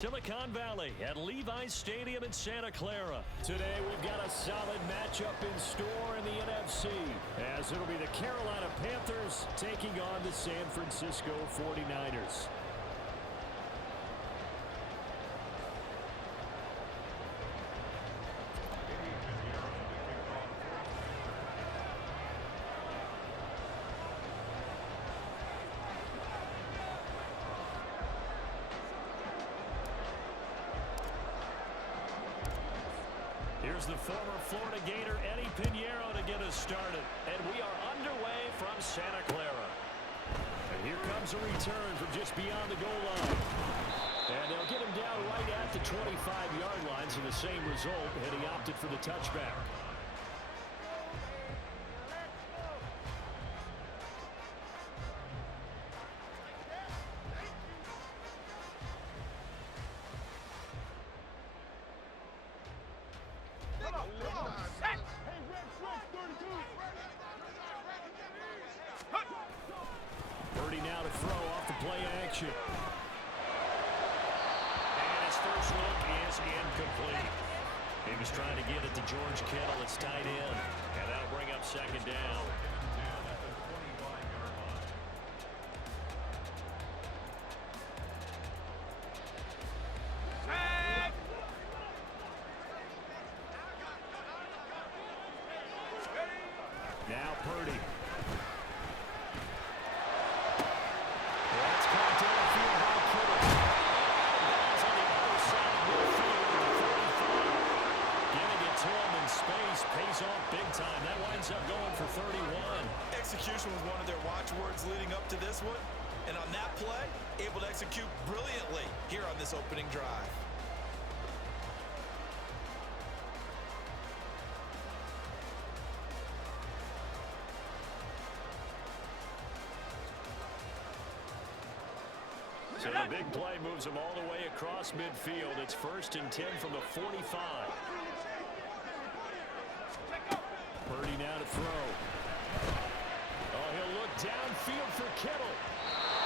Silicon Valley at Levi's Stadium in Santa Clara. Today we've got a solid matchup in store in the NFC, as it'll be the Carolina Panthers taking on the San Francisco 49ers. Here's the former Florida Gator, Eddie Pinheiro, to get us started. And we are underway from Santa Clara. And here comes a return from just beyond the goal line. And they'll get him down right at the 25-yard line, so the same result, and he opted for the touchback. Purdy now to throw off the play action. And his first look is incomplete. He was trying to get it to George Kittle. It's tight end. And that'll bring up second down. Now Purdy. That's caught downfield by Kittle. Ball's on the other side of midfield at the 35. Giving it to him in space. Pays off big time. That winds up going for 31. Execution was one of their watchwords leading up to this one. And on that play, able to execute brilliantly here on this opening drive. So the big play moves them all the way across midfield. It's 1st and 10 from the 45. Purdy now to throw. Oh, he'll look downfield for Kittle.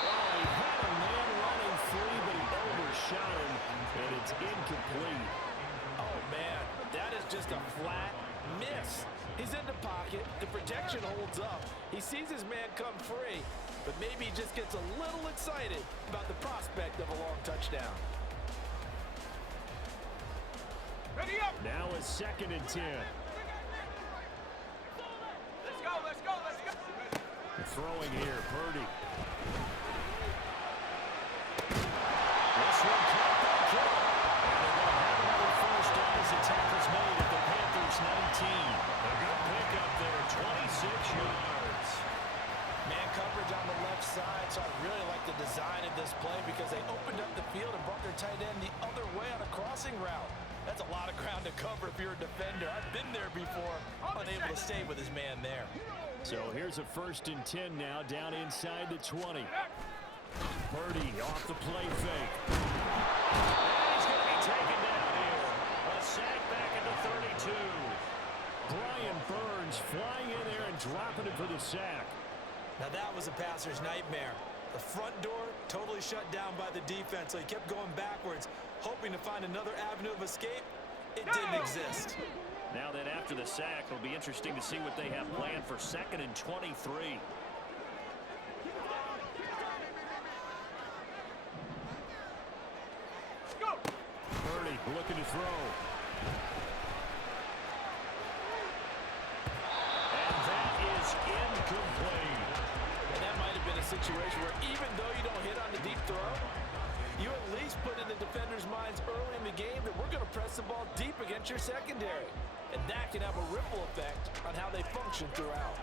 Oh, he had a man running free, but he overshot him, and it's incomplete. Oh, man, that is just a flat miss. He's in the pocket. The protection holds up. He sees his man come free, but maybe he just gets a little excited about the prospect of a long touchdown. Ready up! Now it's 2nd and 10. Let's go, let's go, let's go! Throwing here, Purdy. This one caught by Kittle. And they're going to have another first down as the tackle's made at the Panthers 19. A good pickup there, 26 yards. Man coverage on the left side, so I really like the design of this play because they opened up the field and brought their tight end the other way on a crossing route. That's a lot of ground to cover if you're a defender. I've been there before, unable to stay with his man there. So here's a 1st and 10 now, down inside the 20. Purdy off the play fake. And he's going to be taken down here. A sack back at the 32. Brian Burns flying in there and dropping it for the sack. Now that was a passer's nightmare. The front door totally shut down by the defense, so he kept going backwards, hoping to find another avenue of escape. It didn't exist. Now then, after the sack, it'll be interesting to see what they have planned for 2nd and 23. Let's go! Purdy looking to throw. And that is incomplete. And that might have been a situation where even though you don't hit on the deep throw, you at least put in the defenders' minds early in the game that we're going to press the ball deep against your secondary. And that can have a ripple effect on how they function throughout.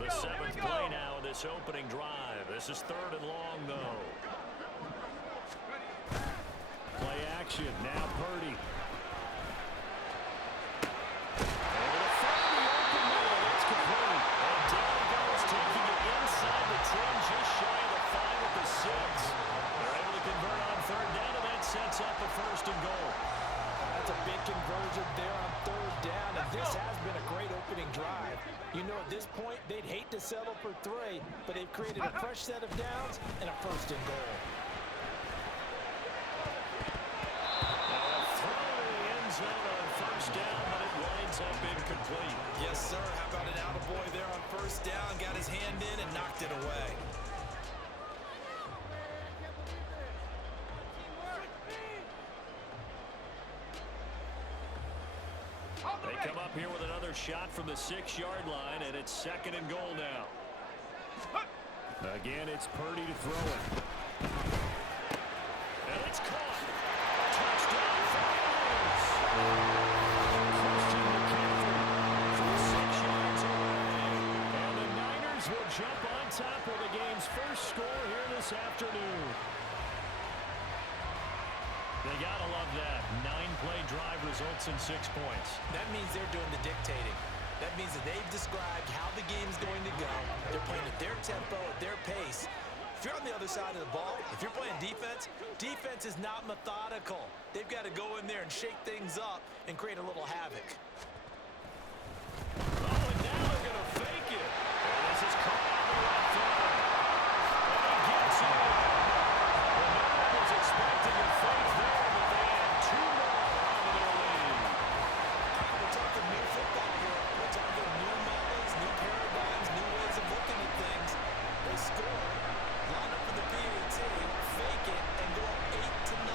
The 7th play now of this opening drive. This is 3rd and long, though. Play action. Now Purdy. Able to find the open middle. It's complete. And down he goes, taking it inside the 10, just shy of the 5 at the 6. They're able to convert on 3rd down, and that sets up a 1st and goal. That's a big conversion there on 3rd down. drive. You know, at this point, they'd hate to settle for 3, but they've created a fresh set of downs and a first and goal. Now a throw to the end zone on first down, but it winds up incomplete. Yes, sir. How about an attaboy there on first down? Got his hand in and knocked it away. They come up here with another shot from the 6-yard line, and it's 2nd and goal now. Again, it's Purdy to throw it. And it's caught. Touchdown, 49ers. Christian McCaffrey from 6 yards away. And the Niners will jump on top of the game's first score here this afternoon. They gotta love that. 9-play drive results in 6 points. That means they're doing the dictating. That means that they've described how the game's going to go. They're playing at their tempo, at their pace. If you're on the other side of the ball, if you're playing defense, defense is not methodical. They've got to go in there and shake things up and create a little havoc. Oh, and now they're going to fake it. And this is caught on the right foot. And he gets it. Well, no one was expecting a fake there, but they add 2 more onto their lead. We're talking new football here. We're talking new methods, new paradigms, new ways of looking at things. They score, line up for the PAT, fake it, and go up 8-0.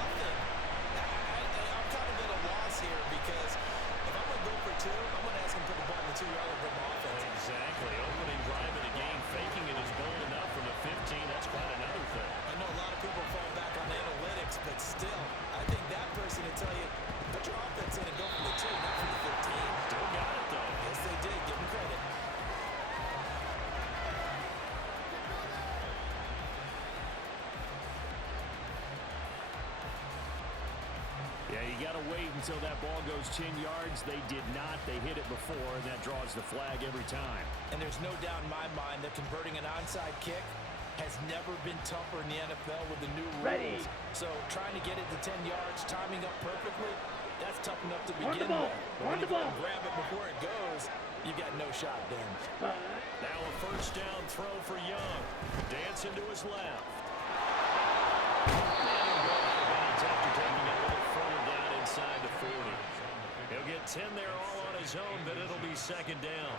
I'm kind of at a loss here because if I'm going to go for 2, I'm going to ask him to put the ball in the 2-yard line from offense. Exactly. Opening drive of the game, faking it is bold enough from the 15. That's quite another thing. I know a lot of people fall back on analytics, but still, I think that person would tell you, put your offense in and go from the 2, not from the 15. Still got it, though. Yes, they did. Give them credit. Yeah, you got to wait until that ball goes 10 yards. They did not. They hit it before, and that draws the flag every time. And there's no doubt in my mind that converting an onside kick has never been tougher in the NFL with the new rules. So trying to get it to 10 yards, timing up perfectly, that's tough enough to begin with. But when you go and grab it before it goes, you've got no shot then. Now a first down throw for Young. Dancing to his left. After taking it a little further down inside the 40. He'll get 10 there all on his own, but it'll be 2nd down.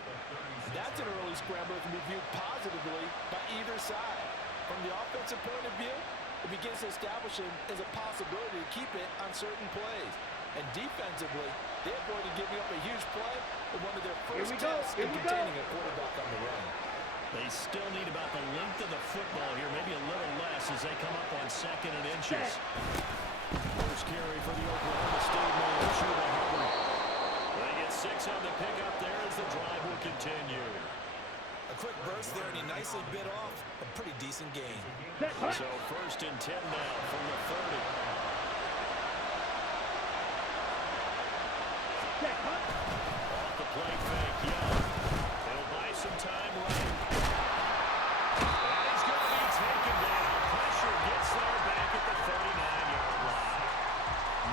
That's an early scramble that can be viewed positively by either side. From the offensive point of view, it begins to establish him as a possibility to keep it on certain plays. And defensively, they avoided giving up a huge play in one of their first tests in containing a quarterback on the run. They still need about the length of the football here, maybe a little less as they come up on 2nd and inches. First carry for the Oklahoma State man, Chuba Hubbard. They get 6 on the pickup there as the drive will continue. A quick burst there, and he nicely bit off a pretty decent gain. So 1st and 10 now from the 30. Off the play fake, Young. He'll buy some time running. And he's going to be taken down. Pressure gets there back at the 39-yard line.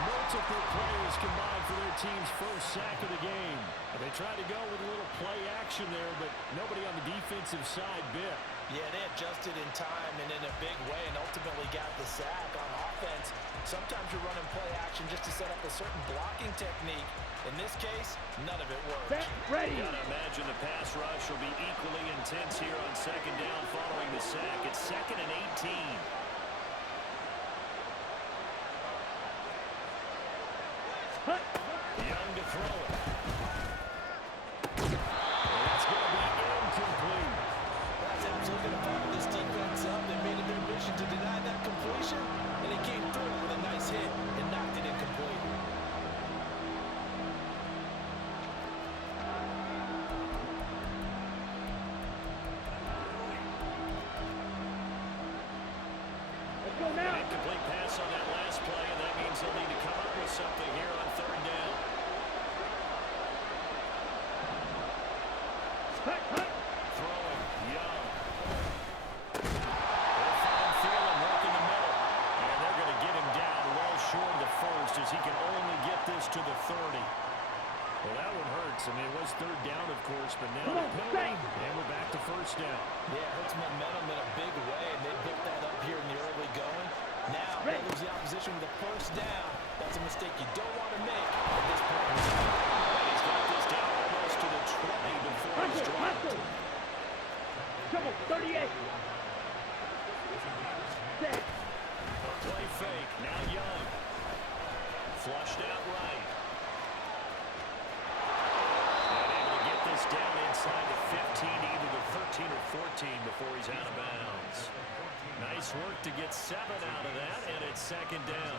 Multiple players combined for their team's first sack of the game. They tried to go with a little play action there, but nobody on the defensive side bit. Yeah, they adjusted in time and in a big way and ultimately got the sack on offense. Sometimes you're running play action just to set up a certain blocking technique. In this case, none of it worked. Ready. Gotta imagine the pass rush will be equally intense here on 2nd down following the sack. It's 2nd and 18. Young to throw it. That's going to be incomplete. That's absolutely going to fire this defense up. They made it their mission to deny that completion, and it came through with a nice hit and knocked it incomplete. An incomplete pass on that last play, and that means they'll need to come up with something here on 3rd down. Throwing, Young. They'll find Thielen working the middle. And they're going to get him down well short of the 1st as he can only get this to the 30. Well, that one hurts. I mean, it was third down, of course, but now the penalty, and we're back to first down. Yeah, it hurts momentum in a big way, and they built that up here in the early going. Now, they lose the opposition with a first down. That's a mistake you don't want to make at this point in the game. And he's got this down almost to the 20 before he's dropped. Double 38. Set. A play fake, now Young. Flushed out right. And able to get this down inside the 15, either the 13 or 14 before he's out of bounds. Nice work to get 7 out of that, and it's second down.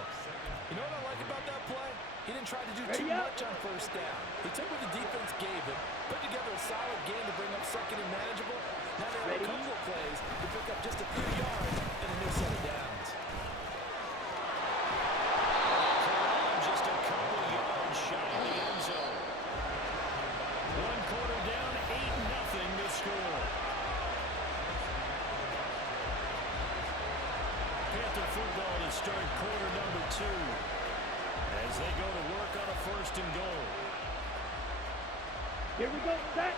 You know what I like about that play? He didn't try to do too much on first down. He took what the defense gave him, put together a solid game to bring up second and manageable. Now they have a couple of plays to pick up just a few yards and a new set of downs. Just a couple yards shy of the end zone. One quarter down, 8-0 to score. Panther football to start quarter number 2 as they go to work on a first and goal. Here we go, set.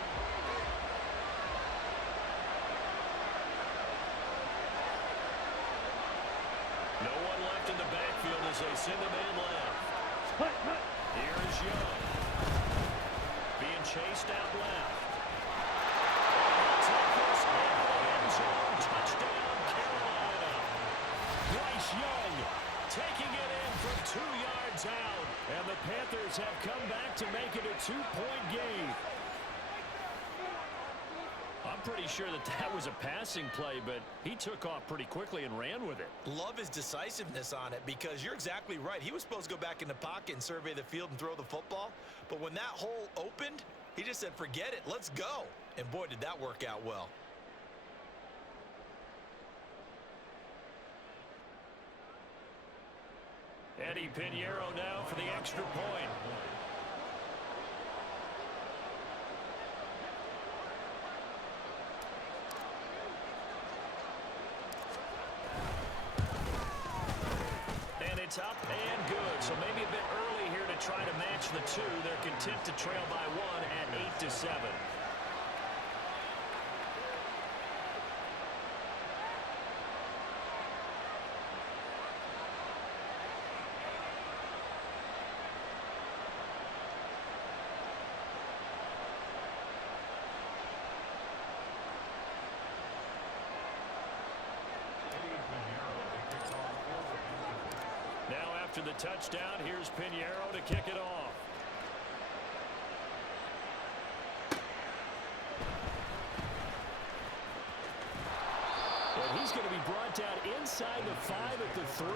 No one left in the backfield as they send a man left. Cut, cut. Here's Young. Being chased out left. End zone, touchdown, Carolina. Bryce Young taking it in from 2 yards out. And the Panthers have come back to make it a 2-point game. I'm pretty sure that was a passing play, but he took off pretty quickly and ran with it. Love his decisiveness on it because you're exactly right. He was supposed to go back in the pocket and survey the field and throw the football. But when that hole opened, he just said, forget it, let's go. And boy, did that work out well. Eddie Pinheiro now for the extra point. And it's up and good. So maybe a bit early here to try to match the 2. They're content to trail by 1 at 8-7. After the touchdown, here's Pinheiro to kick it off. And he's going to be brought down inside the 5 at the 3.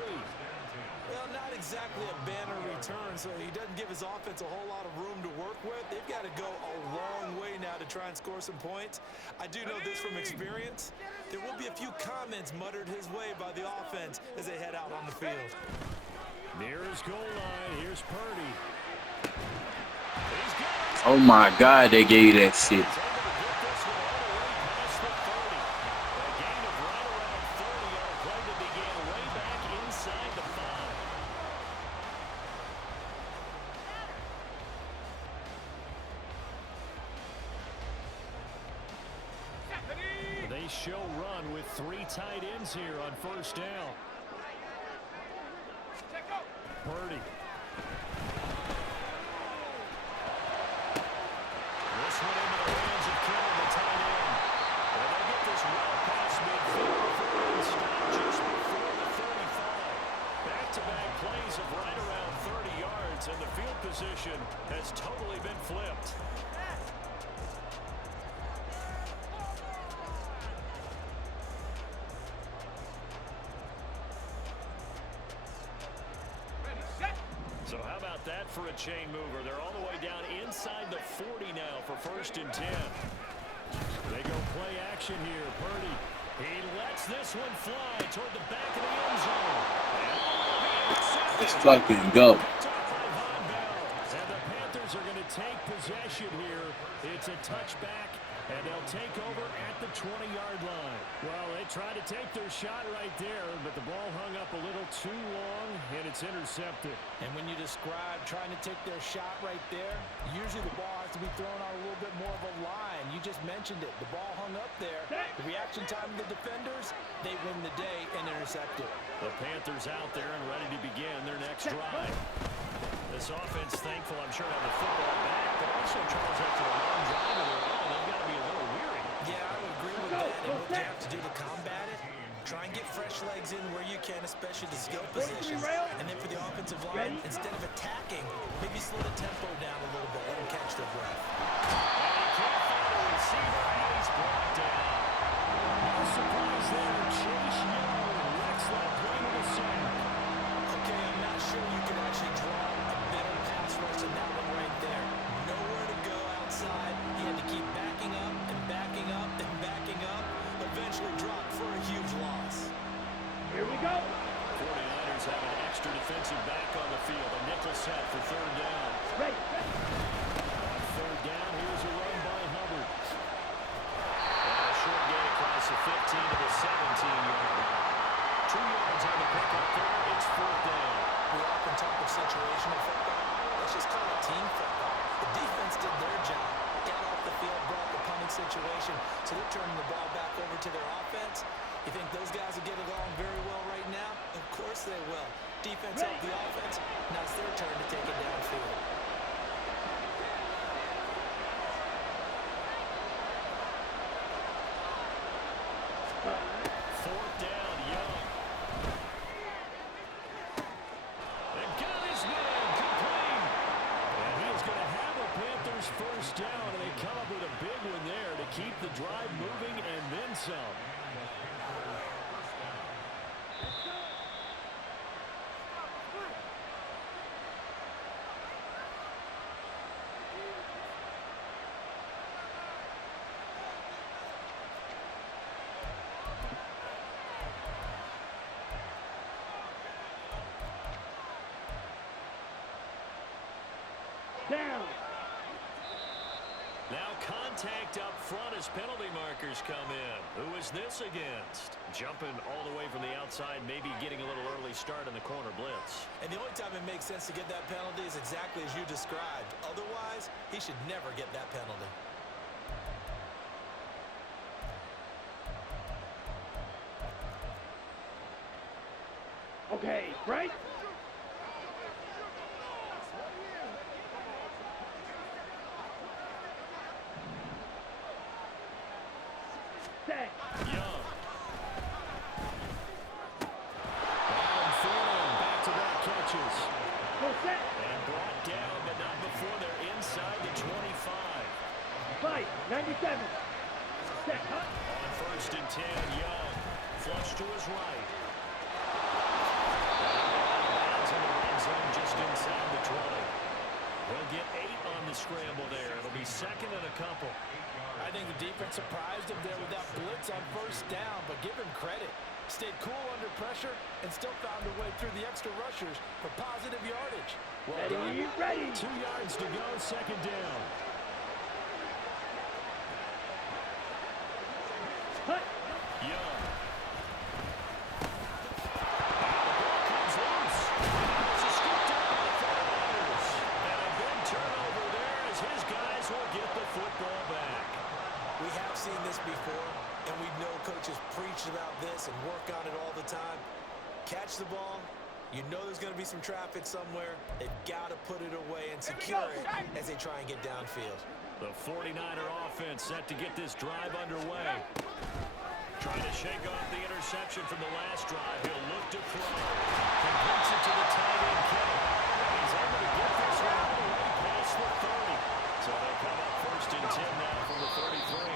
Well, not exactly a banner return, so he doesn't give his offense a whole lot of room to work with. They've got to go a long way now to try and score some points. I do know this from experience. There will be a few comments muttered his way by the offense as they head out on the field. Near his goal line, here's Purdy. Oh my God, they gave you that shit. They show run with 3 tight ends here on first down. Purdy. This one into the hands of Kittle, the tight end. And they get this well past midfield and stop just before the 35. Back-to-back plays of right around 30 yards, and the field position has totally been flipped. So how about that for a chain mover? They're all the way down inside the 40 now for first and 10. They go play action here. Purdy. He lets this one fly toward the back of the end zone. Let's fucking go. And the Panthers are going to take possession here. It's a touchback And they'll take over at the 20-yard line. Well, they tried to take their shot right there, but the ball hung up a little too long, and it's intercepted. And when you describe trying to take their shot right there, usually the ball has to be thrown on a little bit more of a line. You just mentioned it. The ball hung up there. The reaction time of the defenders, they win the day and intercept it. The Panthers out there and ready to begin their next drive. This offense, thankful, I'm sure, to have the football back, but also, Charles, after a long drive of their own, they've got to be a little weary. Yeah, I would agree with that. And what you have to do to combat it, try and get fresh legs in where you can, especially the skill positions. And then for the offensive line, instead of attacking, maybe slow the tempo down a little bit, let them catch their breath. And he can't find a receiver, and he's brought down. No surprise there. Chase Young lets that play to the sack. Okay, I'm not sure you can actually draw a better pass rush than that one right there. Nowhere to go outside. He had to keep backing up and backing up and backing up. Eventually dropped for a huge loss. Here we go. 49ers have an extra defensive back on the field. A nickel set for third down. Ready. On third down, here's a run by Hubbard. And a short gain across the 15 to the 17-yard line. 2 yards on the pickup there. It's fourth down. We often talk of situational football. Let's just call it team football. The defense did their job. Got off the field, brought the punting situation, so they're turning the ball back over to their offense. You think those guys will get along very well right now? Of course they will. Defense helped the offense. Now it's their turn to take it downfield. Fourth down, Young. And got his man complete. And he is going to have a Panthers first down, and they come up with a big one there to keep the drive moving and then some. Down. Now contact up front as penalty markers come in. Who is this against? Jumping all the way from the outside, maybe getting a little early start in the corner blitz. And the only time it makes sense to get that penalty is exactly as you described. Otherwise, he should never get that penalty. Okay, right? Set. Young. Adam Thielen, back-to-back catches. Go set. And brought down, but not before they're inside the 25. Fight. 97. Set. Huh? On first and 10, Young. Flush to his right. Bounds in the red zone just inside the 20. He'll get 8 on the scramble there. It'll be second and a couple. I think the defense surprised him there with that blitz on first down, but give him credit. Stayed cool under pressure and still found a way through the extra rushers for positive yardage. Well done. Ready. 2 yards to go, second down. Hut. Young. Comes loose. It's a scooped up by the 49ers. And a big turnover there as his guys will get the football back. We have seen this before, and we know coaches preach about this and work on it all the time. Catch the ball. You know there's going to be some traffic somewhere. They've got to put it away and secure it as they try and get downfield. The 49er offense set to get this drive underway. Trying to shake off the interception from the last drive. He'll look to throw. Completes it to the tight end, Kittle. And he's able to get this one all the way past the 30. So they'll come up first and 10 now from the 33.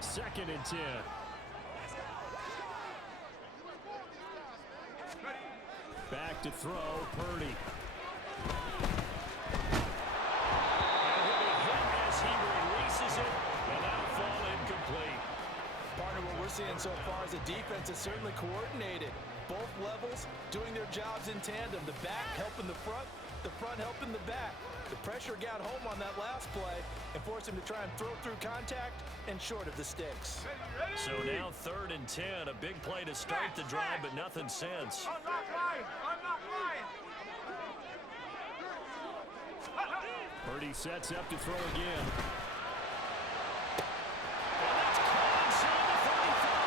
Second and 10. Back to throw, Purdy. And he'll be hit as he releases it, and that'll fall incomplete. Partner, what we're seeing so far is the defense is certainly coordinated. Both levels, doing their jobs in tandem. The back helping the front helping the back. The pressure got home on that last play and forced him to try and throw through contact and short of the sticks. So now 3rd and 10. A big play to start the drive, but nothing since. I'm not lying. Purdy sets up to throw again. And that's caught inside the 35.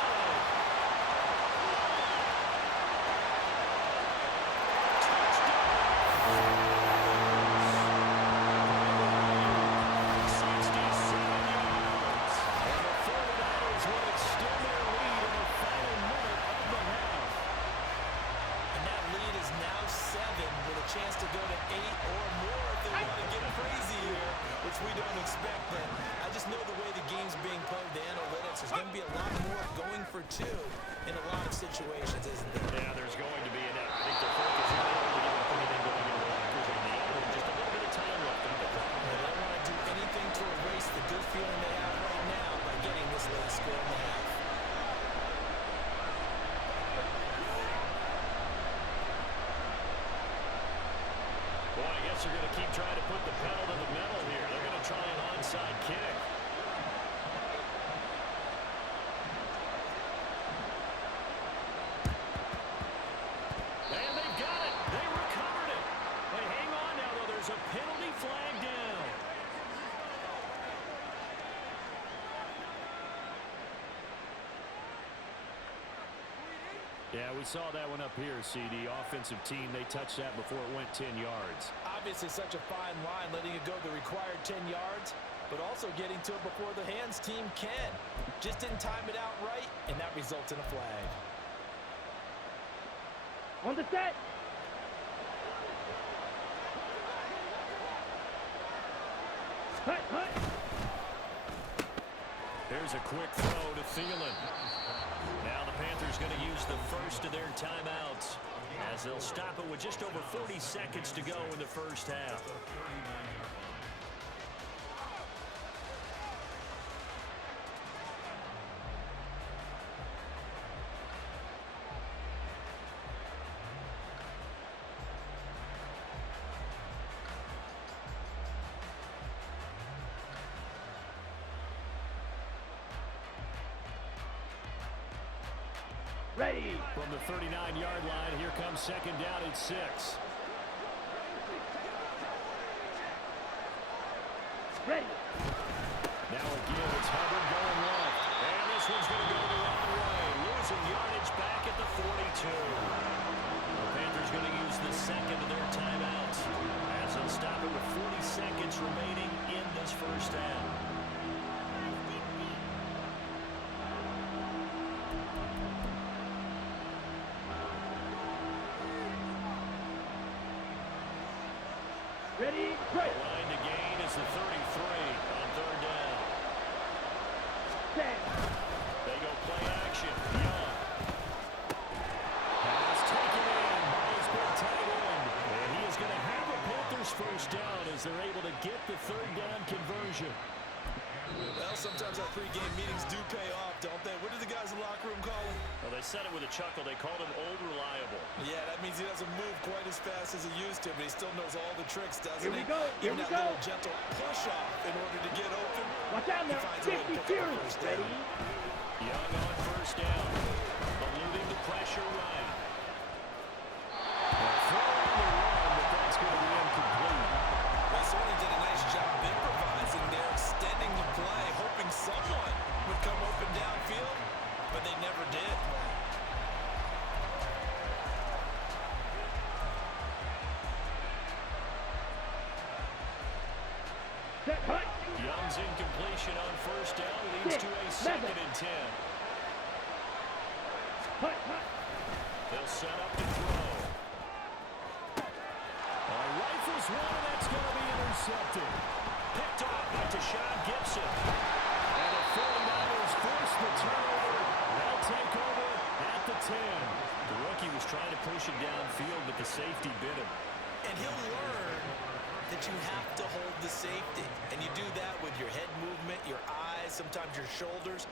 Chance to go to 8 or more if they want to get crazy here, which we don't expect. But I just know the way the game's being played, the analytics, there's going to be a lot more going for 2 in a lot of situations, isn't there? Yeah, there's going to be. And I think the focus is going to get anything going in the lockers on the other. Just a little bit of time left on the clock. They don't want to do anything to erase the good feeling they have right now by getting this last score in the half. Boy, I guess they're going to keep trying to put the pedal to the metal here. They're going to try an onside kick. And they've got it. They recovered it. But hang on now, though. There's a penalty flag down. Yeah, we saw that one up here, CD. Offensive team, they touched that before it went 10 yards. Obviously such a fine line, letting it go the required 10 yards, but also getting to it before the hands team can. Just didn't time it out right, and that results in a flag. On the set. Hut. Here's a quick throw to Thielen. Now the Panthers going to use the first of their timeouts as they'll stop it with just over 40 seconds to go in the first half. Ready. From the 39-yard line, here comes 2nd down and 6. Ready. Now again, it's Hubbard going left. And this one's going to go the wrong way. Losing yardage back at the 42. The Panthers going to use the second of their timeouts as they'll stop it with 40 seconds remaining in this first half. Ready, break. The line to gain is the 33 on 3rd down. Set. They go play action. Young. Pass taken in by his big tight end. And he is going to have the Panthers first down as they're able to get the 3rd down conversion. Well, sometimes our pregame meetings do pay off, don't they? What did the guys in the locker room call him? Well, they said it with a chuckle. They called him Old Reliable. Yeah, that means he doesn't move quite as fast as he used to, but he still knows all the tricks, doesn't Here he? we go. Here Even we that go. little gentle push-off in order to get open. Watch out He now. finds a way to 50 pick up the series. first down. Ready. Young on 1st down. Eluding the pressure right. Throw on the run, but that's going to be incomplete. They certainly did a nice job improvising there, extending the play, hoping someone would come open downfield, but they never did. Set. Hut. Young's incompletion on 1st down leads to a 2nd and 10. Hut. They'll set up to throw. Rifles one, and that's going to be intercepted. Picked off by Deshaun Gibson. And the 49ers force the turnover. They'll take over at the 10. The rookie was trying to push it downfield, but the safety bit him. And he'll learn that you have to hold the safety. And you do that with your head movement, your eyes, sometimes your shoulders.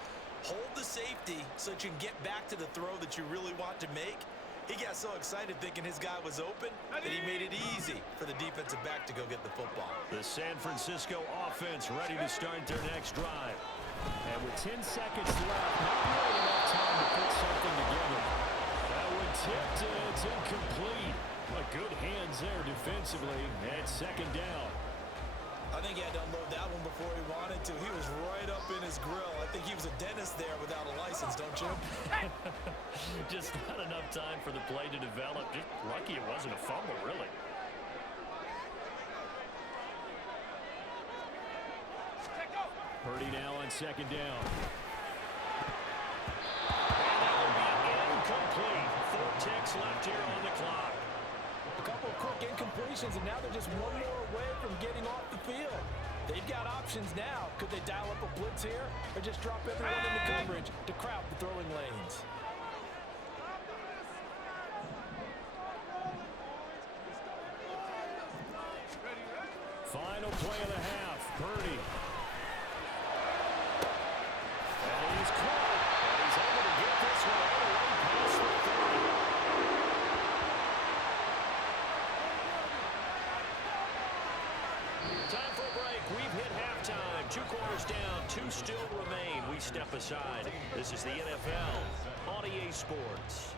Hold the safety so that you can get back to the throw that you really want to make. He got so excited thinking his guy was open that he made it easy for the defensive back to go get the football. The San Francisco offense ready to start their next drive. And with 10 seconds left, not really enough time to put something together. That one tipped, it's incomplete. But good hands there defensively at second down. I think he had to unload that one before he wanted to. He was right up in his grill. I think he was a dentist there without a license, don't you? Just not enough time for the play to develop. Just lucky it wasn't a fumble, really. Purdy now on second down. And that will be incomplete. 4 ticks left here on the clock. A couple of quick incompletions, and now they're just one more away from getting off the field. They've got options now. Could they dial up a blitz here or just drop everyone into coverage to crowd the throwing lanes? Final play of the half. Purdy. And he's caught. And he's able to get this one all the way past the 30. Time for a break. We've hit halftime. 2 quarters down. 2 still remain. We step aside. This is the NFL on EA Sports.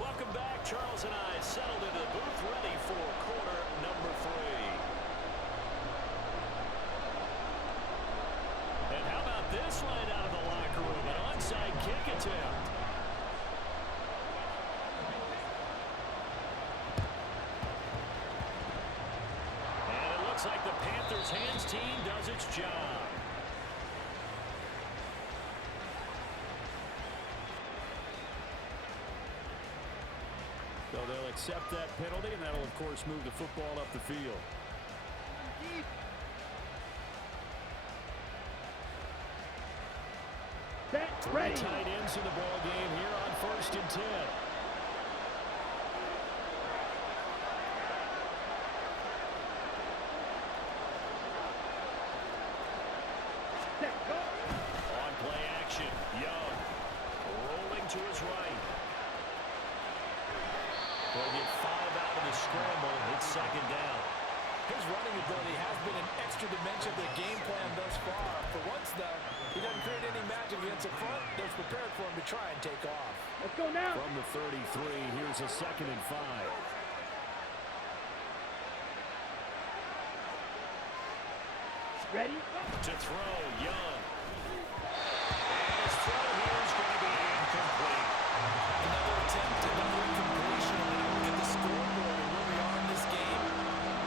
Welcome back. Charles and I settled into the booth ready for quarter number 3. And how about this line out of the locker room? An onside kick attempt. And it looks like the Panthers hands team does its job. So they'll accept that penalty, and that'll, of course, move the football up the field. Ready. Tight ends in the ball game here on 1st and 10. On play action, Young rolling to his right. They'll get 5 out of the scramble. It's second down. His running ability has been an extra dimension of their game plan thus far. For once, though, he doesn't create any magic against the front. They're prepared for him to try and take off. Let's go now. From the 33, here's a 2nd and 5. Ready? To throw, Young. And his throw here is going to be incomplete. Another attempt, another incompletion. And I look at the scoreboard and where we are in this game.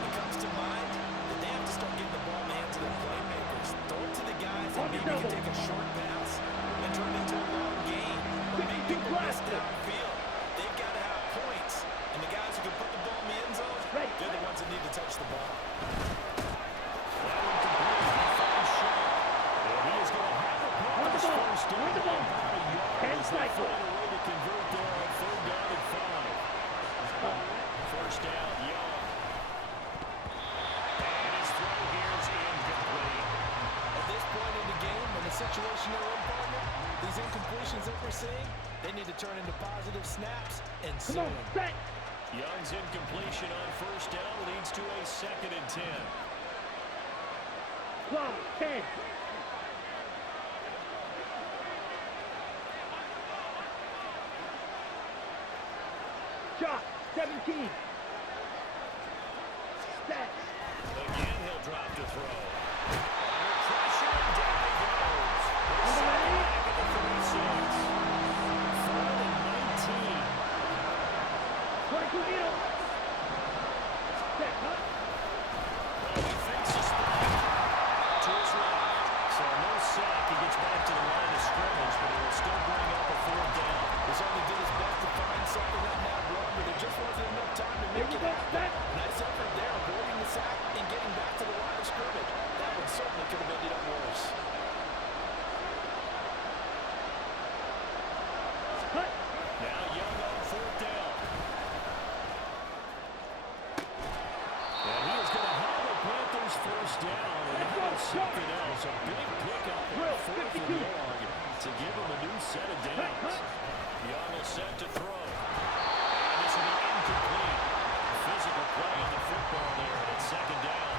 It comes to mind that they have to start getting the ball in the hands of their playmakers. Throw it to the guys that maybe can take a short pass and turn it into a long gain. Or make people miss downfield. They've got to have points. And the guys who can put the ball in the end zone, they're the ones that need to touch the ball. That one complete. He finds Shaw. And he is going to have a Panthers first down. Run the ball. About a yard Can't as they cycle. find a way to convert there on 3rd down and 5. First down, Young. And his throw here is incomplete. At this point in the game, in the situation they're in, partner, these incompletions that we're seeing, they need to turn into positive snaps and Come on, soon. set. Young's incompletion on 1st down leads to a 2nd and 10. Clock, 10. Shot, 17. Set. Again, he'll drop to throw. Under pressure, and down he goes. On the ready? Back at the 36. 3rd and 19. 22 middle. Set, cut. Well, he fakes the spot to his right. So no sack. He gets back to the line of scrimmage, but he will still bring up a 4th down. He's only did his best to find something on that run, but there just wasn't enough time to Here make we it go, happen. set. Nice effort there, avoiding the sack and getting back to the line of scrimmage. to give him a new set of downs. Young will set to throw. And this will be incomplete. Physical play on the football there, and it's second down.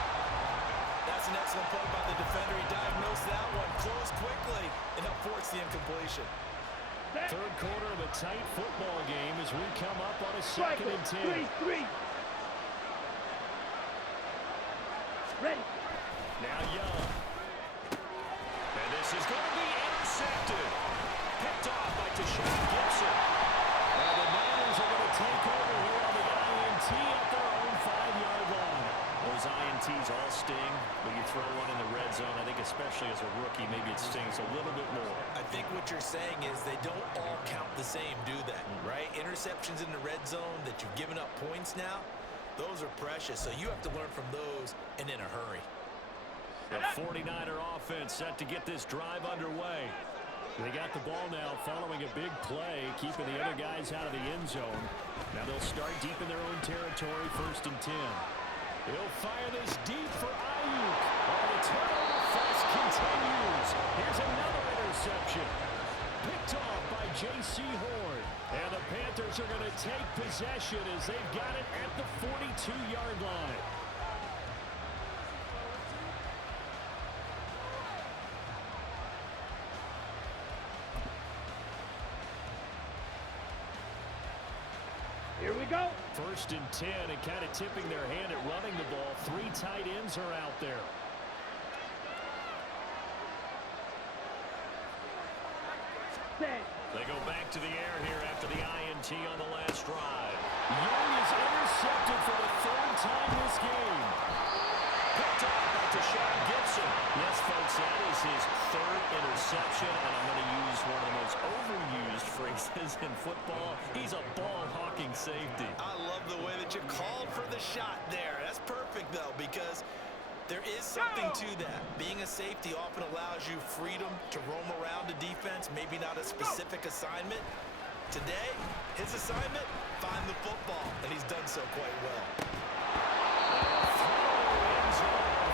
That's an excellent play by the defender. He diagnosed that one, closed quickly, and helped force the incompletion. Third quarter of a tight football game as we come up on a second and 10. 3-3. Ready. Now Young. And this is going to be intercepted. Picked off by Deshaun Gibson. And the Niners are going to take over here on the INT at their own 5-yard line. Those INTs all sting, but you throw one in the red zone, I think especially as a rookie, maybe it stings a little bit more. I think what you're saying is they don't all count the same, do they? Right? Interceptions in the red zone that you've given up points now, those are precious. So you have to learn from those and in a hurry. The 49er offense set to get this drive underway. They got the ball now following a big play, keeping the other guys out of the end zone. Now they'll start deep in their own territory, 1st and 10. He'll fire this deep for Ayuk. Oh, the turnover fest continues. Here's another interception. Picked off by J.C. Horn. And the Panthers are going to take possession as they've got it at the 42-yard line. Here we go. 1st and 10, and kind of tipping their hand at running the ball. 3 tight ends are out there. Set. They go back to the air here after the INT on the last drive. Young is intercepted for the 3rd time this game. Picked off by Deshaun Gibson. Yes, folks, that is his 3rd interception, and I'm going to use one of the most overused phrases in football. He's a ball-hawking safety. I love the way that you called for the shot there. That's perfect, though, because there is something to that. Being a safety often allows you freedom to roam around the defense, maybe not a specific assignment. Today, his assignment, find the football, and he's done so quite well.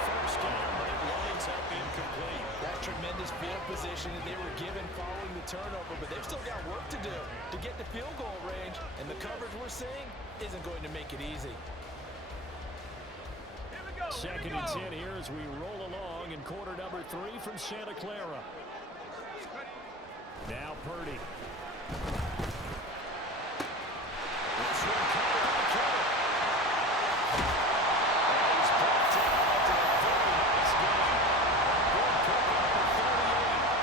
First down, but it lines up incomplete. That tremendous field position that they were given following the turnover, but they've still got work to do to get to field goal range, and the coverage we're seeing isn't going to make it easy. Second and 10 here as we roll along in quarter number 3 from Santa Clara. Now Purdy. This one caught by Kittle. And he's picked up after a very nice game. Good pick up at 38.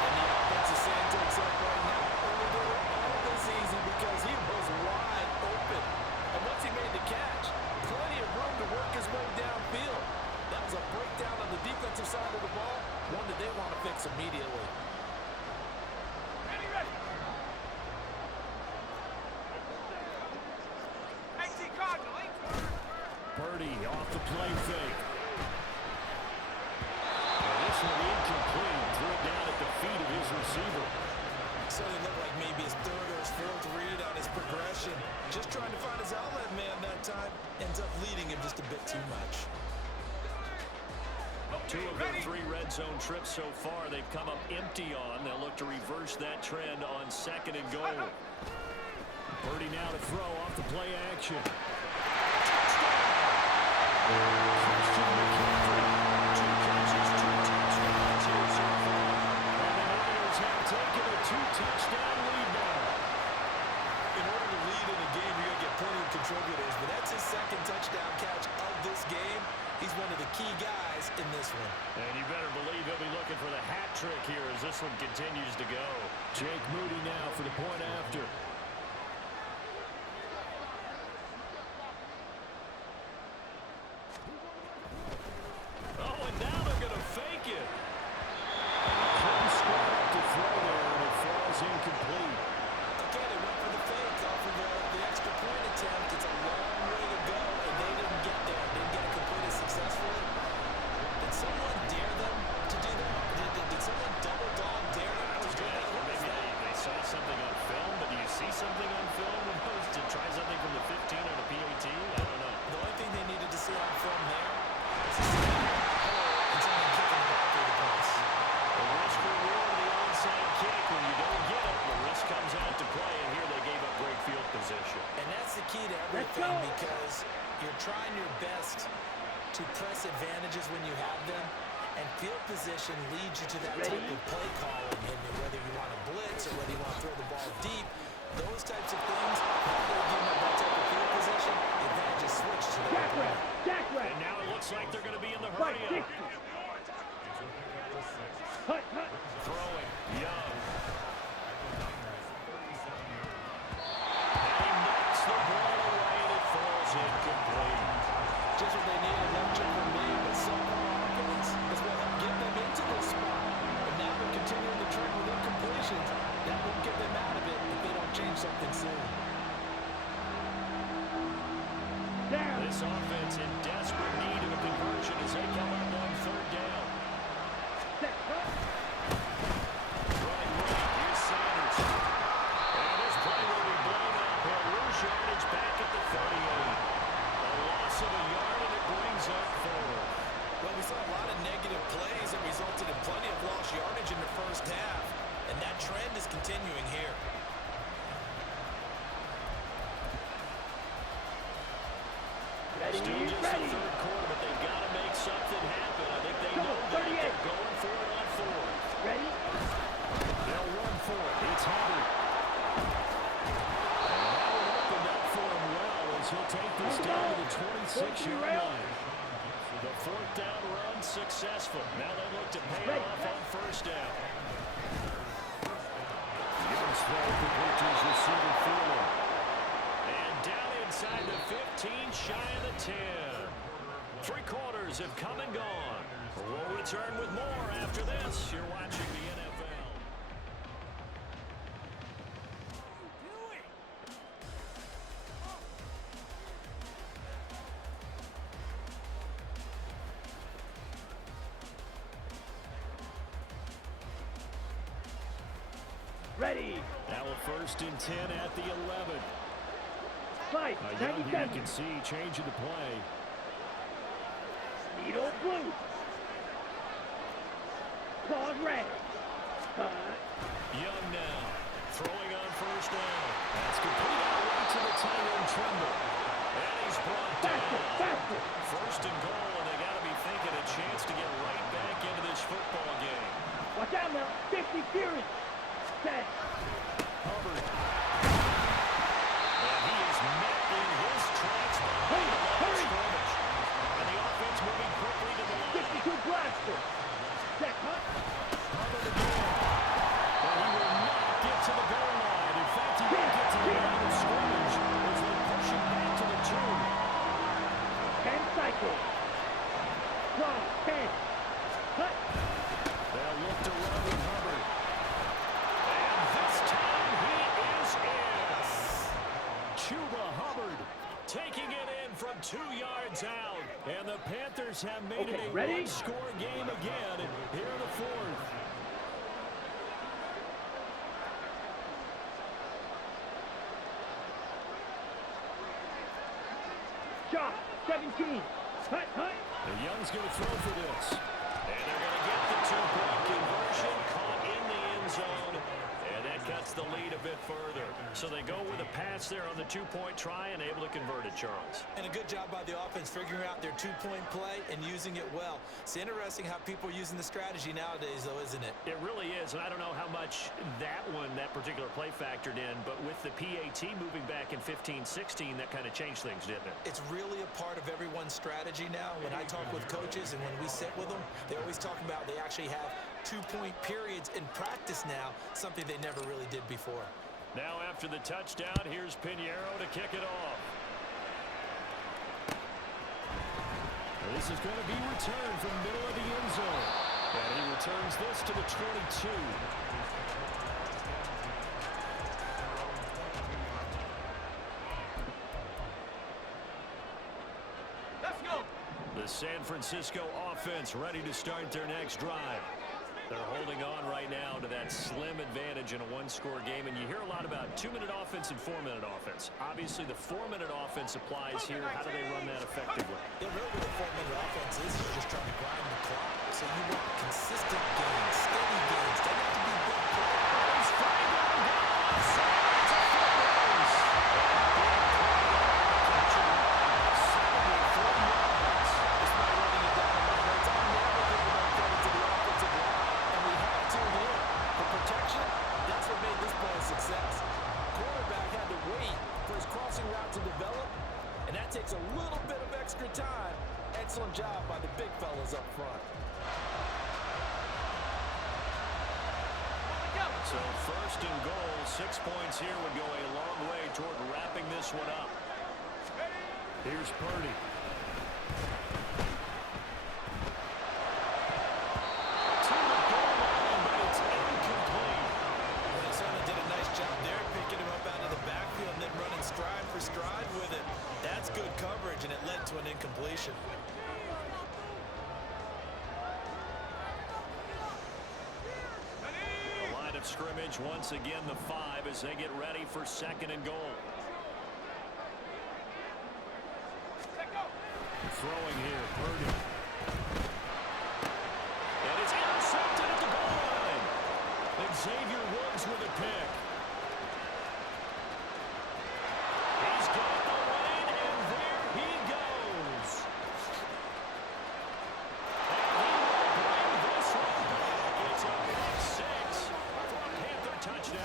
And the offensive sand takes up right now. They were all this easy because he was wide open. And once he made the catch, plenty of room to work his way downfield. That was a breakdown on the defensive side of the ball, one that they want to fix immediately. Purdy off the play fake. And this one incomplete. Threw it down at the feet of his receiver. Certainly looked like maybe his 3rd or his 4th read on his progression. Just trying to find his outlet man that time. Ends up leading him just a bit too much. 2 of their 3 red zone trips so far they've come up empty on. They'll look to reverse that trend on 2nd and goal. Purdy now to throw off the play action. Christian McCaffrey. 2 catches, 2 touchdowns here so far. And the Niners have taken a 2-touchdown lead now. In order to lead in a game, you're going to get plenty of contributors, but that's his 2nd touchdown catch of this game. He's one of the key guys in this one. And you better believe he'll be looking for the hat trick here as this one continues to go. Jake Moody now for the point after. Oh, and now they're going to fake it. Couldn't square up to throw there, and it falls incomplete. Okay, they went for the fake off of the extra point attempt. It's a long way to go, and they didn't get there. Didn't get it completed successfully. Did someone dare them to do that? Did someone double dog dare them to do that? Maybe they saw something on film, but do you see something on film opposed to try something from the 15 or the PAT? I don't know. The only thing they needed to see on film there was a and someone kicking the ball through the post. The risk reward of the onside kick when you thing because you're trying your best to press advantages when you have them, and field position leads you to that type of play calling. And whether you want to blitz or whether you want to throw the ball deep, those types of things, now they're giving up that type of field position, the advantage is switched to their opponent. And now it looks like they're going to be in the hurry up. Throwing, Young. And he knocks the ball away and it falls incomplete. Just what they need, a lecture from me, but some offense is what helped get them into this spot. But now they're continuing to trend with incompletions. That won't get them out of it if they don't change something soon. This offense in desperate need of a conversion as they come up on third down. Running right, here's Sanders. And this play will be blown up. He'll lose yardage back at the 38. A loss of a yard, and it brings up forward. Well, we saw a lot of negative plays that resulted in plenty of lost yardage in the first half, and that trend is continuing here. Still just the third quarter, but they've got to make something happen. I think they know that. They're going for it on fourth. They'll run for it. It's Hubbard. And that one opened up for him well as he'll take this down to the 26-yard line. The fourth down run successful. Now they look to pay it off on first down. Young's throw complete to his receiver Fuller. And down inside the 15, shy of the 10. 3 quarters have come and gone. We'll return with more after this. You're watching the NFL. Ready. Now a 1st and 10 at the 11. Fight. Young here you can see changing the play. Needle blue. Claws red. Young now throwing on first down. That's complete out right to the tight end Trimble. And he's brought down. First and goal, and they got to be thinking a chance to get right back into this football game. Watch out now. 50 Fury. Set. Hubbard. And he is met in his tracks behind the line of scrimmage. And the offense moving quickly to the line. 52 Blaster. Set. Hubbard again. And he will not get to the goal line. In fact, he won't get to the line of scrimmage as they push him back to the 2. 10 cycle. Draw. 10. Cut. They'll look to run with Hubbard. And this time he is in. Chuba Hubbard taking it in from 2 yards out. And the Panthers have made it a one-score game again here in the 4th. Shot. 17. Cut. And Young's going to throw for this. And they're going to get the 2-point conversion, caught in the end zone. And that cuts the lead a bit further. So they go with a pass there on the 2-point try and able to convert it, Charles. And a good job by the offense figuring out their 2-point play and using it well. It's interesting how people are using the strategy nowadays, though, isn't it? It really is, and I don't know how much that particular play factored in, but with the PAT moving back in 15-16, that kind of changed things, didn't it? It's really a part of everyone's strategy now. When I talk with coaches and when we sit with them, they always talk about they actually have 2-point periods in practice now, something they never really did before. Now after the touchdown, here's Pinheiro to kick it off. This is going to be returned from middle of the end zone. And he returns this to the 22. Let's go. The San Francisco offense ready to start their next drive. They're holding on right now to that slim advantage in a one-score game, and you hear a lot about 2-minute offense and 4-minute offense. Obviously, the 4-minute offense applies here. How do they run that effectively? Yeah, really what a 4-minute offense is, you're just trying to grind the clock. So you want consistent gains, steady gains. They have to be big plays. Excellent job by the big fellas up front. So first and goal, 6 points here would go a long way toward wrapping this one up. Here's Purdy. To the goal line, but it's incomplete. Well, they certainly did a nice job there, picking him up out of the backfield and then running stride for stride with it. That's good coverage, and it led to an incompletion. Scrimmage once again, the 5 as they get ready for second and goal. Throwing here, Purdy. And it's intercepted at the goal line. Xavier Woods with a pick. He's got the lane, and there he goes. And he will bring this one back. It's a pick 6. Touchdown.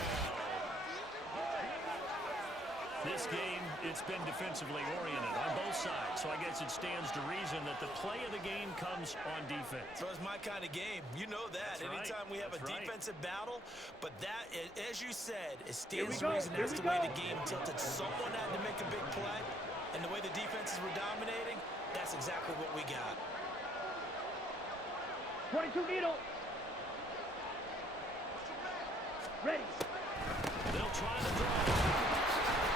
This game, it's been defensively oriented on both sides, so I guess it stands to reason that the play of the game comes on defense. So it's my kind of game. You know that. That's Anytime we have a right. defensive battle, but that, as you said, it stands to reason that's the way the game tilted. Someone had to make a big play, and the way the defenses were dominating, that's exactly what we got. 22 needle. Ready. They'll try to drive.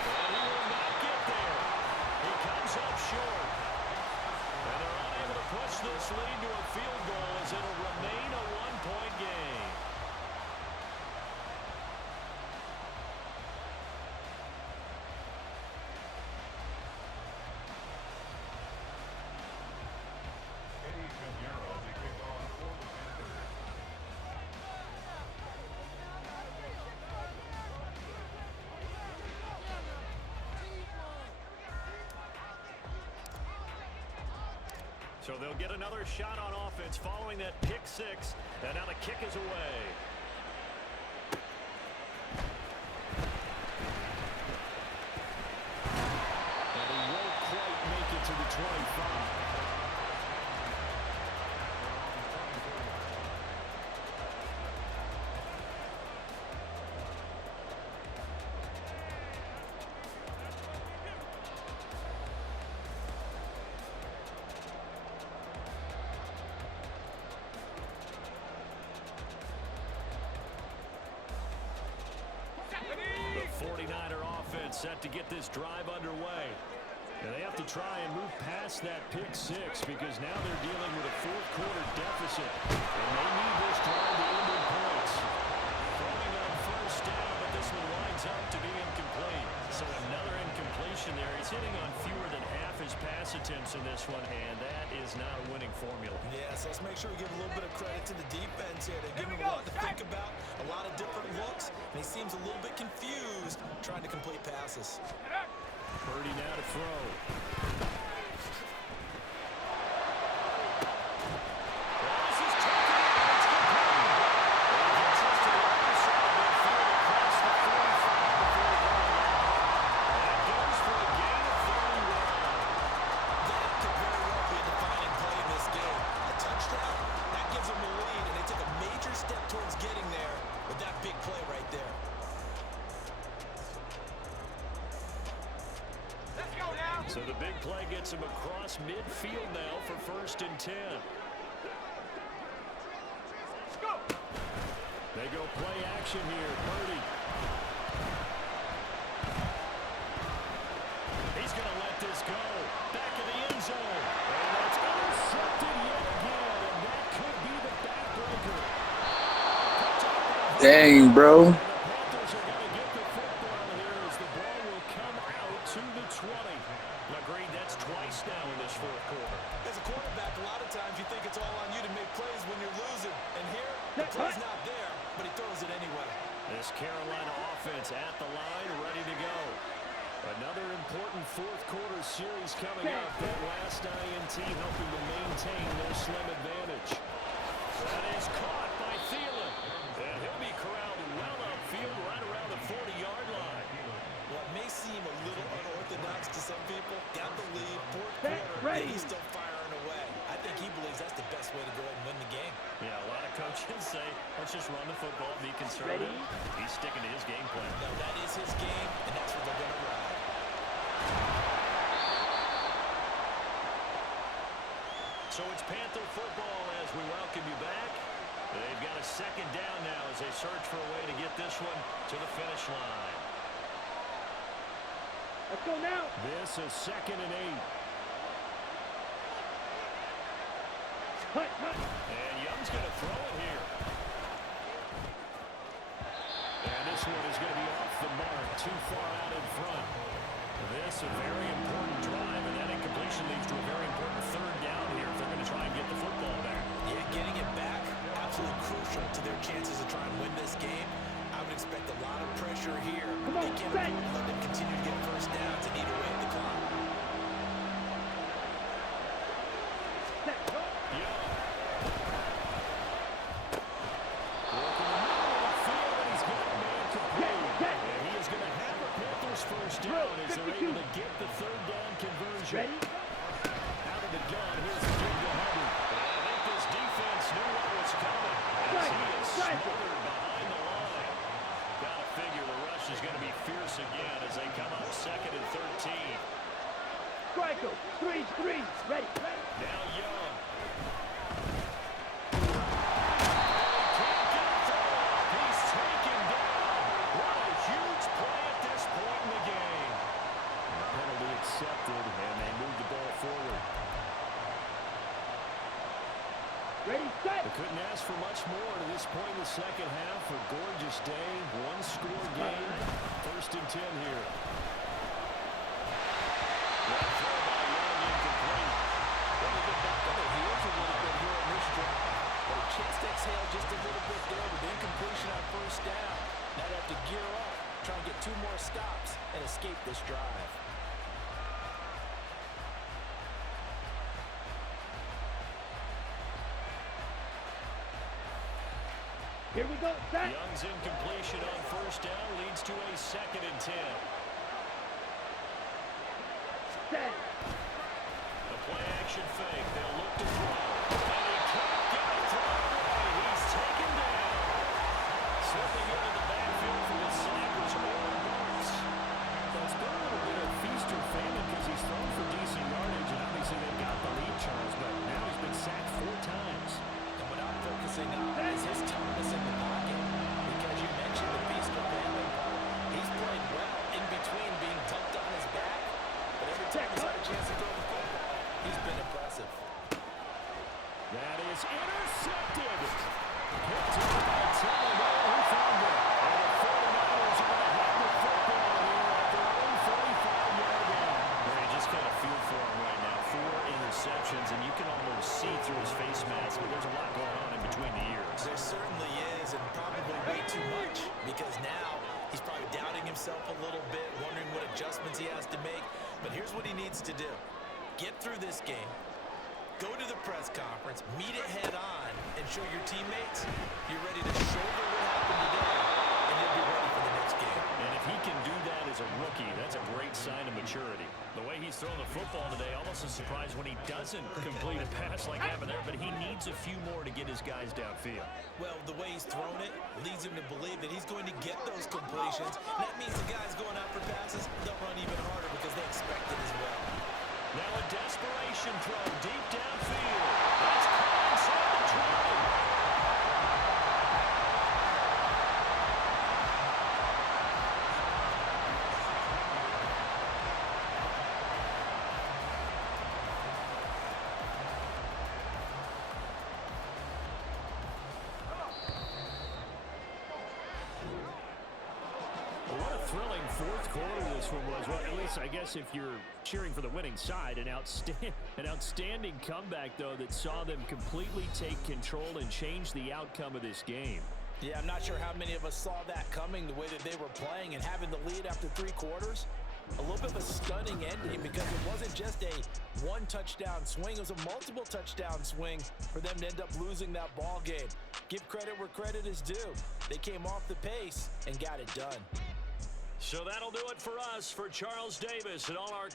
And he will not get there. He comes up short. And they're unable to push this lead to a field goal as it'll remain a one-point game. So they'll get another shot on offense following that pick 6. And now the kick is away. And he won't quite make it to the 25. The 49er offense set to get this drive underway. And they have to try and move past that pick 6 because now they're dealing with a fourth-quarter deficit. And they need this drive to end in points. Throwing on first down, but this one winds up to be incomplete. So another incompletion there. He's hitting on fewer than half his pass attempts in this one, and that is not a winning formula. Yeah, so let's make sure we give a little bit of credit to the defense here. They give him a lot to think about, a lot of different looks, and he seems a little bit confused trying to complete passes. Purdy now to throw. So the big play gets him across midfield now for 1st and 10. They go play action here. Purdy. He's going to let this go. Back of the end zone. And that's intercepted yet again. And that could be the backbreaker. Dang, bro. Panthers are going to get the football here as the ball will come out to the 20. Agreed, that's twice now in this fourth quarter. As a quarterback, a lot of times you think it's all on you to make plays when you're losing. And here, the play's not there, but he throws it anyway. This Carolina offense at the line, ready to go. Another important fourth quarter series coming up. That last INT helping to maintain their slim advantage. That is caught by Thielen. And he'll be corralled well upfield right around the 40-yard line. What may seem a little unorthodox to some people, got the lead, fourth quarter, and he's still firing away. Let's just run the football, be conservative. Ready? He's sticking to his game plan. No, that is his game, and that's what they're going to run. So it's Panther football as we welcome you back. They've got a second down now as they search for a way to get this one to the finish line. Let's go now. This is 2nd and 8. Hut, hut. And Young's going to throw it here. And this one is going to be off the mark, too far out in front. This a very important drive, and that incompletion leads to a very important third down here if they're going to try and get the football back. Yeah, getting it back, absolutely crucial to their chances to try and win this game. I would expect a lot of pressure here. Come on, they can't afford to let them continue to get first downs and eat away at the clock. Set, go. Young. Working the middle of the field, and he's got a man complete. And he is going to have the Panthers first down as they're able to get the third down conversion. Ready? Out of the gun, here's the give to Hubbard. I think this defense knew what was coming as he is smothered behind the line. Gotta figure the rush is going to be fierce again as they come up 2nd and 13. Strike 'em. 3-3. Ready. Now Young. He's taken down. What a huge play at this point in the game. The penalty accepted, and they move the ball forward. Ready, set. They couldn't ask for much more to this point in the second half. A gorgeous day, one-score game. 1st and 10 here. That throw by Young incomplete. Well, they get back on their heels a little bit here on this drive. But a chance to exhale just a little bit there with incompletion on first down. Now they have to gear up, try and get 2 more stops, and escape this drive. Here we go. Set. Young's incompletion on first down leads to a 2nd and 10. Set. The play action fake. They'll look to throw. And he can't get a throw away. He's taken down. Slipping into the backfield for the sack was Oren Burks. Well, it's been a little bit of feast or famine because he's thrown for decent yardage, and obviously they've got the lead, Charles, but now he's been sacked 4 times. And what I'm focusing on is his toughness in the pocket. Because you mentioned the feast or famine part. He's played well in between being dumped on his back. But every time he's had a chance to throw the football, he's been impressive. That is intercepted. Picked up by Taylor, who found it. And the 49ers are going to have the football here at their own 45-yard line. You just kind of feel for him right now. 4 interceptions, and you can almost see through his face mask, but there's a lot going on in between the ears. There certainly is, and probably way too much. Because now he's probably doubting himself a little bit, wondering what adjustments he has to make. But here's what he needs to do. Get through this game. Go to the press conference, meet it head on, and show your teammates you're ready to shoulder what happened today, and you'll be ready for the next game. And if he can do that as a rookie, that's a great sign of maturity. The way he's thrown the football today, almost a surprise when he doesn't complete a pass like happened there, but he needs a few more to get his guys downfield. Well, the way he's thrown it leads him to believe that he's going to get those completions. And that means the guys going out for passes, they'll run even harder because they expect it as well. Now a desperation throw deep downfield. That's caught inside the 20. What a thrilling 4th quarter this one was. Well, at least I guess if you're cheering for the winning side, an outstanding comeback, though, that saw them completely take control and change the outcome of this game. Yeah, I'm not sure how many of us saw that coming, the way that they were playing and having the lead after 3 quarters. A little bit of a stunning ending because it wasn't just a 1 touchdown swing. It was a multiple touchdown swing for them to end up losing that ball game. Give credit where credit is due. They came off the pace and got it done. So that'll do it for us. For Charles Davis and all our